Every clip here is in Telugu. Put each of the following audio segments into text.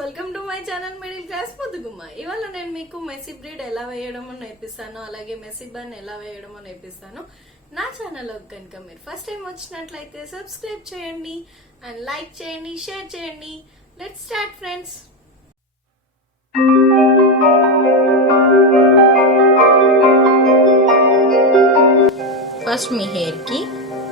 Welcome to my channel middle class ముద్దుగుమ్మ. ఇవాళ నేను మీకు మెస్సీ బ్రేడ్ ఎలా వేయడమో నేర్పిస్తాను, అలాగే మెస్సీ బన్ ఎలా వేయడమో నేర్పిస్తాను. నా ఛానల్లో కనుక మీరు ఫస్ట్ టైం వచ్చినట్లయితే సబ్స్క్రైబ్ చేయండి అండ్ లైక్ చేయండి, షేర్ చేయండి. Let's start friends. First me hair కి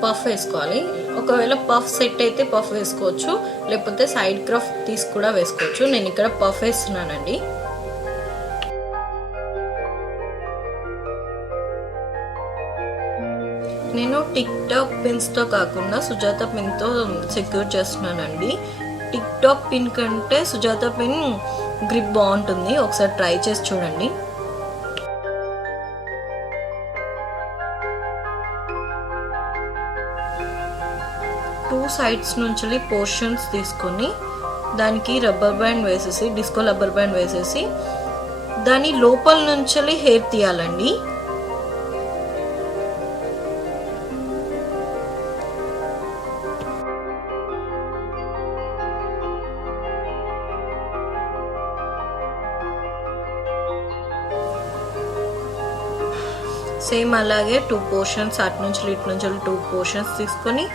పఫ్ వేసుకోవాలి. ఒకవేళ పఫ్ సెట్ అయితే పఫ్ వేసుకోవచ్చు, లేకపోతే సైడ్ క్రఫ్ తీసి కూడా వేసుకోవచ్చు. నేను ఇక్కడ పఫ్ వేస్తున్నానండి. నేను టిక్ టాక్ పిన్స్ తో కాకుండా సుజాత పిన్ తో సెక్యూర్ చేస్తున్నానండి. టిక్ టాక్ పిన్ కంటే సుజాత పిన్ గ్రిప్ బాగుంటుంది, ఒకసారి ట్రై చేసి చూడండి. టూ సైడ్స్ నుంచి పోర్షన్స్ తీసుకొని దానికి రబ్బర్ బ్యాండ్ వేసేసి, డిస్కో రబ్బర్ బ్యాండ్ వేసేసి దాని లోపల నుంచి హెయిర్ తీయాలండి. సేమ్ అలాగే టూ పోర్షన్స్ అటు నుంచి ఇటు నుంచి టూ పోర్షన్స్ తీసుకొని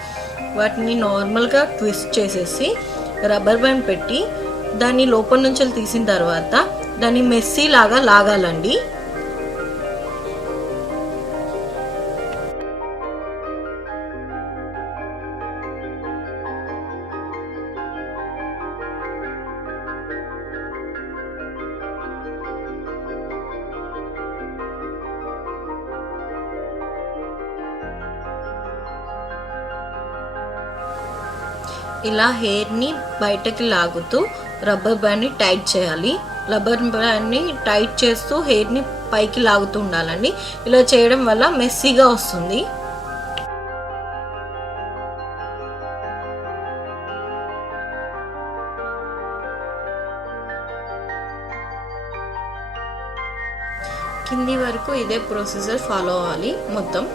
వాటిని నార్మల్గా ట్విస్ట్ చేసేసి రబ్బర్ బ్యాండ్ పెట్టి దాన్ని లోపల నుంచి తీసిన తర్వాత దాన్ని మెస్సీ లాగా లాగాలండి. ఇలా హెయిర్ ని బయటకి లాగుతూ రబ్బర్ బ్యాండ్ ని టైట్ చేయాలి. రబ్బర్ బ్యాండ్ ని టైట్ చేస్తూ హెయిర్ ని పైకి లాగుతూ ఉండాలండి. ఇలా చేయడం వల్ల మెస్సీగా వస్తుంది. కింది వరకు ఇదే ప్రొసీజర్ ఫాలో అవ్వాలి మొత్తం.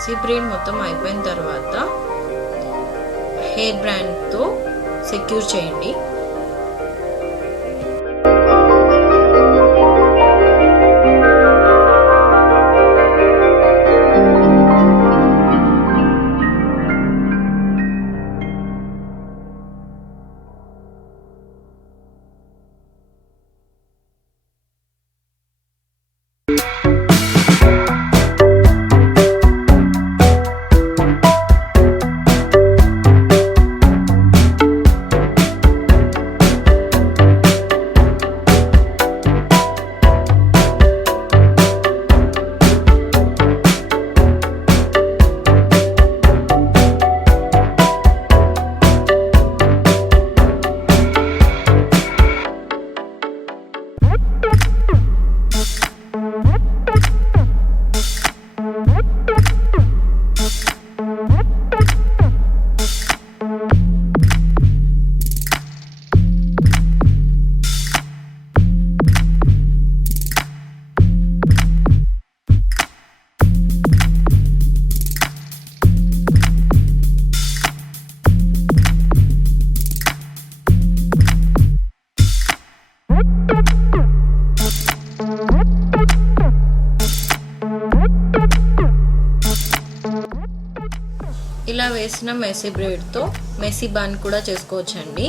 మెస్సీ బ్రేడ్ మొత్తం అయిపోయిన తర్వాత హెయిర్ బ్యాండ్ తో సెక్యూర్ చేయండి. ఇలా వేసిన మెస్సీ బ్రేడ్ తో మెస్సీ బన్ కూడా చేసుకోవచ్చండి.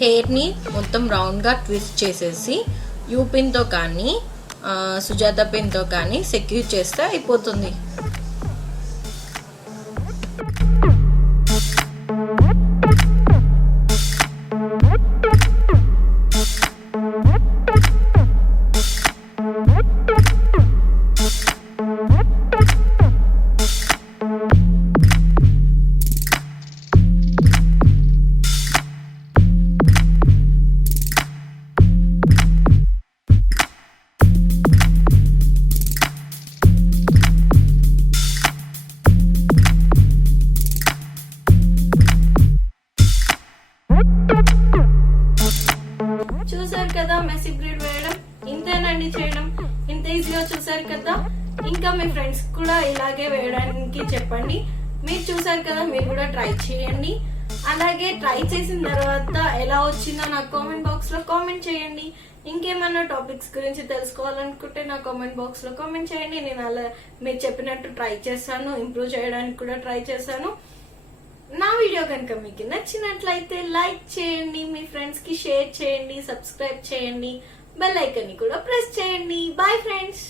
హెయిర్ ని మొత్తం రౌండ్ గా ట్విస్ట్ చేసేసి యూ పిన్ తో కానీ సుజాత పిన్ తో కానీ సెక్యూర్ చేస్తే అయిపోతుంది. చూసారు కదా మెస్సీ బ్రేడ్ వేయడం, ఇంతేనండి చేయడం, ఇంత ఈజీగా చూసారు కదా. ఇంకా మీ ఫ్రెండ్స్ కూడా ఇలాగే వేయడానికి చెప్పండి. మీరు చూసారు కదా, మీరు కూడా ట్రై చేయండి. అలాగే ట్రై చేసిన తర్వాత ఎలా వచ్చిందో నాకు కామెంట్ బాక్స్ లో కామెంట్ చేయండి. ఇంకేమన్నా టాపిక్స్ గురించి తెలుసుకోవాలనుకుంటే నా కామెంట్ బాక్స్ లో కామెంట్ చేయండి. నేను అలా మీరు చెప్పినట్టు ట్రై చేస్తాను, ఇంప్రూవ్ చేయడానికి కూడా ట్రై చేస్తాను. నా వీడియో కనుక మీకు నచ్చినట్లయితే లైక్ చేయండి, మీ ఫ్రెండ్స్ కి షేర్ చేయండి, సబ్స్క్రైబ్ చేయండి, బెల్ ఐకాన్ ని కూడా ప్రెస్ చేయండి. Bye friends.